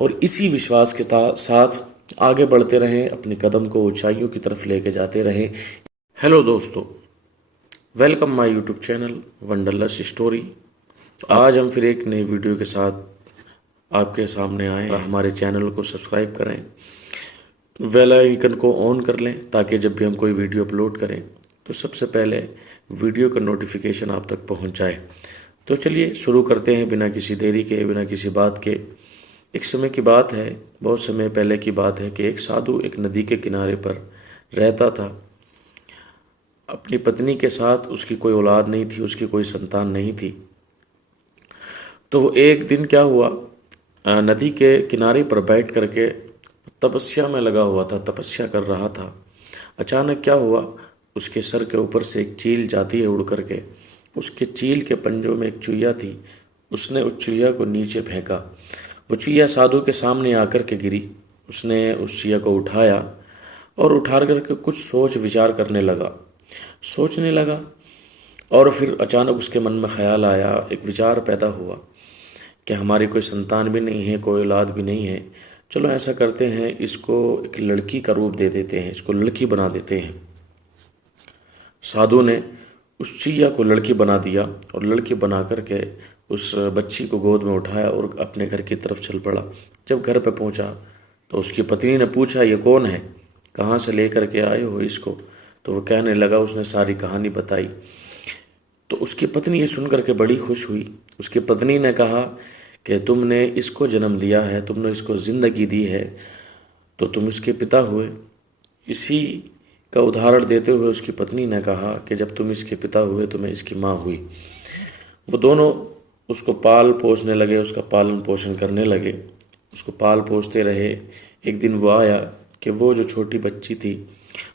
और इसी विश्वास के साथ आगे बढ़ते रहें, अपने कदम को ऊंचाइयों की तरफ लेके जाते रहें। हेलो दोस्तों, welcome my YouTube channel wanderlust story. आज हम फिर एक नई वीडियो के साथ आपके सामने आए हैं। हमारे चैनल को सब्सक्राइब करें, बेल आइकन को ऑन कर लें ताकि जब भी हम कोई वीडियो अपलोड करें तो सबसे पहले वीडियो का नोटिफिकेशन आप तक पहुंच जाए। तो चलिए शुरू करते हैं बिना किसी देरी के, बिना किसी बात के। एक समय की बात है, बहुत समय पहले की बात है कि एक साधु एक नदी के किनारे पर रहता था। अपनी पत्नी के साथ उसकी कोई औलाद नहीं थी, उसकी कोई संतान नहीं थी। तो वो एक दिन क्या हुआ, नदी के किनारे पर बैठ करके तपस्या में लगा हुआ था, तपस्या कर रहा था। अचानक क्या हुआ, उसके सर के ऊपर से एक चील जाती है उड़ करके। उसके चील के पंजों में एक चुईया थी। उसने उस चुईया को नीचे फेंका। वो चुईया साधु के सामने आकर के गिरी। उसने उस चुईया को उठाया और उठा करके कुछ सोच विचार करने लगा, सोचने लगा। और फिर अचानक उसके मन में ख्याल आया, एक विचार पैदा हुआ कि हमारी कोई संतान भी नहीं है, कोई औलाद भी नहीं है। चलो ऐसा करते हैं, इसको एक लड़की का रूप दे देते हैं, इसको लड़की बना देते हैं। साधु ने उस चिड़िया को लड़की बना दिया और लड़की बना करके उस बच्ची को गोद में उठाया और अपने घर की तरफ चल पड़ा। जब घर पर पहुंचा तो उसकी पत्नी ने पूछा, ये कौन है, कहाँ से लेकर के आए हो इसको? तो वो कहने लगा, उसने सारी कहानी बताई। तो उसकी पत्नी ये सुन करके बड़ी खुश हुई। उसकी पत्नी ने कहा कि तुमने इसको जन्म दिया है, तुमने इसको ज़िंदगी दी है, तो तुम इसके पिता हुए। इसी का उदाहरण देते हुए उसकी पत्नी ने कहा कि जब तुम इसके पिता हुए तो मैं इसकी माँ हुई। वो दोनों उसको पाल पोसने लगे, उसका पालन पोषण करने लगे, उसको पाल पोसते रहे। एक दिन वो आया कि वो जो छोटी बच्ची थी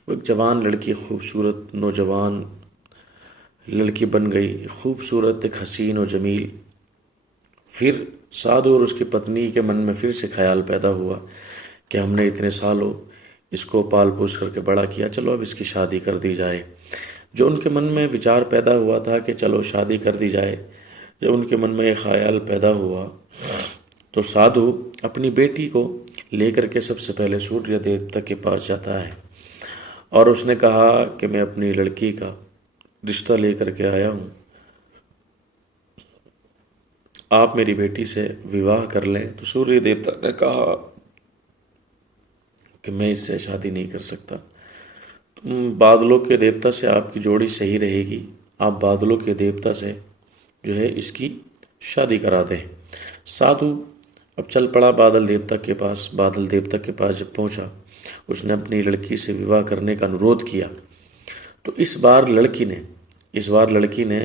वो एक जवान लड़की, खूबसूरत नौजवान लड़की बन गई, खूबसूरत, एक हसीन और जमील। फिर साधु और उसकी पत्नी के मन में फिर से ख्याल पैदा हुआ कि हमने इतने सालों इसको पाल पोस करके बड़ा किया, चलो अब इसकी शादी कर दी जाए। जो उनके मन में विचार पैदा हुआ था कि चलो शादी कर दी जाए, जब उनके मन में ये ख्याल पैदा हुआ तो साधु अपनी बेटी को लेकर के सबसे पहले सूर्य देवता के पास जाता है और उसने कहा कि मैं अपनी लड़की का रिश्ता लेकर के आया हूँ, आप मेरी बेटी से विवाह कर लें। तो सूर्य देवता ने कहा कि मैं इससे शादी नहीं कर सकता। तुम बादलों के देवता से आपकी जोड़ी सही रहेगी, आप बादलों के देवता से जो है इसकी शादी करा दें। साधु अब चल पड़ा बादल देवता के पास। बादल देवता के पास जब पहुंचा, उसने अपनी लड़की से विवाह करने का अनुरोध किया। तो इस बार लड़की ने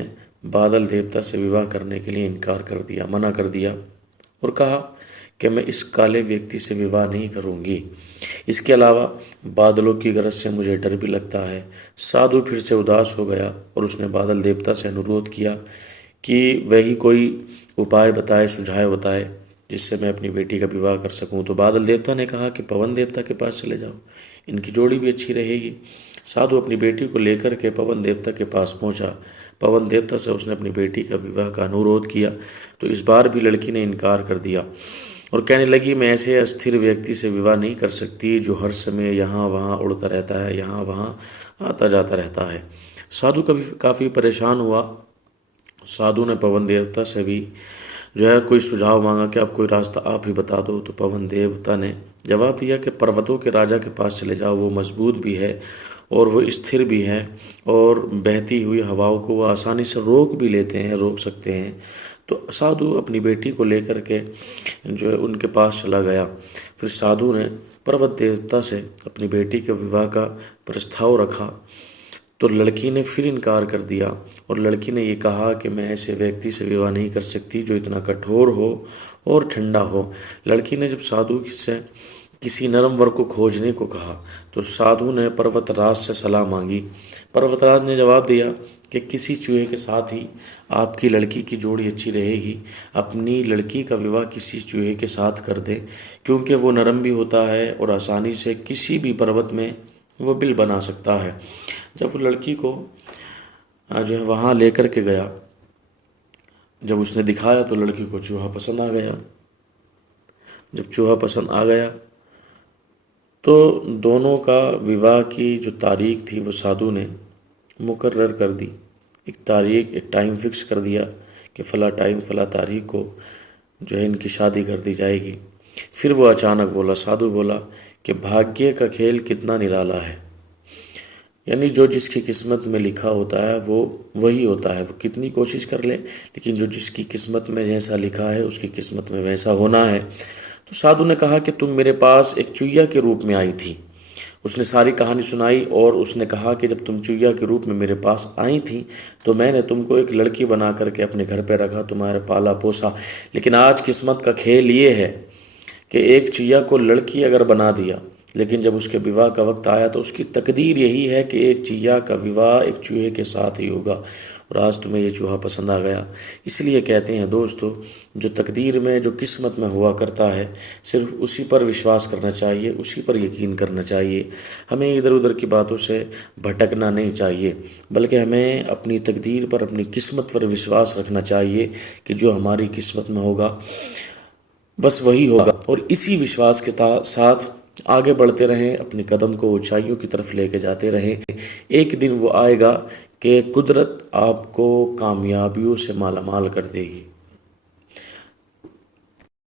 बादल देवता से विवाह करने के लिए इनकार कर दिया, मना कर दिया और कहा कि मैं इस काले व्यक्ति से विवाह नहीं करूंगी। इसके अलावा बादलों की गरज से मुझे डर भी लगता है। साधु फिर से उदास हो गया और उसने बादल देवता से अनुरोध किया कि वही कोई उपाय बताए, सुझाव बताए जिससे मैं अपनी बेटी का विवाह कर सकूं। तो बादल देवता ने कहा कि पवन देवता के पास चले जाओ, इनकी जोड़ी भी अच्छी रहेगी। साधु अपनी बेटी को लेकर के पवन देवता के पास पहुंचा। पवन देवता से उसने अपनी बेटी का विवाह का अनुरोध किया। तो इस बार भी लड़की ने इनकार कर दिया और कहने लगी, मैं ऐसे अस्थिर व्यक्ति से विवाह नहीं कर सकती जो हर समय यहाँ वहाँ उड़ता रहता है, यहाँ वहाँ आता जाता रहता है। साधु कभी काफ़ी परेशान हुआ। साधु ने पवन देवता से भी जो है कोई सुझाव मांगा कि आप कोई रास्ता आप ही बता दो। तो पवन देवता ने जवाब दिया कि पर्वतों के राजा के पास चले जाओ, वो मजबूत भी है और वो स्थिर भी है और बहती हुई हवाओं को वो आसानी से रोक भी लेते हैं, रोक सकते हैं। तो साधु अपनी बेटी को लेकर के जो है उनके पास चला गया। फिर साधु ने पर्वत देवता से अपनी बेटी के विवाह का प्रस्ताव रखा। तो लड़की ने फिर इनकार कर दिया और लड़की ने ये कहा कि मैं ऐसे व्यक्ति से विवाह नहीं कर सकती जो इतना कठोर हो और ठंडा हो। लड़की ने जब साधु से किसी नरम वर को खोजने को कहा तो साधु ने पर्वतराज से सलाह मांगी। पर्वतराज ने जवाब दिया कि किसी चूहे के साथ ही आपकी लड़की की जोड़ी अच्छी रहेगी, अपनी लड़की का विवाह किसी चूहे के साथ कर दे, क्योंकि वो नरम भी होता है और आसानी से किसी भी पर्वत में वो बिल बना सकता है। जब वो लड़की को जो है वहाँ लेकर के गया, जब उसने दिखाया तो लड़की को चूहा पसंद आ गया। जब चूहा पसंद आ गया तो दोनों का विवाह की जो तारीख थी वो साधु ने मुकर्रर कर दी। एक तारीख, एक टाइम फिक्स कर दिया कि फ़ला टाइम फ़ला तारीख को जो है इनकी शादी कर दी जाएगी। फिर वो अचानक बोला, साधु बोला कि भाग्य का खेल कितना निराला है। यानी जो जिसकी किस्मत में लिखा होता है वो वही होता है। वो कितनी कोशिश कर ले, लेकिन जो जिसकी किस्मत में जैसा लिखा है उसकी किस्मत में वैसा होना है। तो साधु ने कहा कि तुम मेरे पास एक चुईया के रूप में आई थी। उसने सारी कहानी सुनाई और उसने कहा कि जब तुम चुईया के रूप में मेरे पास आई थी तो मैंने तुमको एक लड़की बना करके अपने घर पे रखा, तुम्हारे पाला पोसा। लेकिन आज किस्मत का खेल ये है कि एक चुईया को लड़की अगर बना दिया, लेकिन जब उसके विवाह का वक्त आया तो उसकी तकदीर यही है कि एक चुईया का विवाह एक चूहे के साथ ही होगा। और आज तुम्हें ये चूहा पसंद आ गया। इसलिए कहते हैं दोस्तों, जो तकदीर में, जो किस्मत में हुआ करता है, सिर्फ उसी पर विश्वास करना चाहिए, उसी पर यकीन करना चाहिए। हमें इधर उधर की बातों से भटकना नहीं चाहिए, बल्कि हमें अपनी तकदीर पर, अपनी किस्मत पर विश्वास रखना चाहिए कि जो हमारी किस्मत में होगा बस वही होगा। और इसी विश्वास के साथ आगे बढ़ते रहें, अपने कदम को ऊंचाइयों की तरफ लेके जाते रहें। एक दिन वो आएगा कि कुदरत आपको कामयाबियों से मालामाल कर देगी।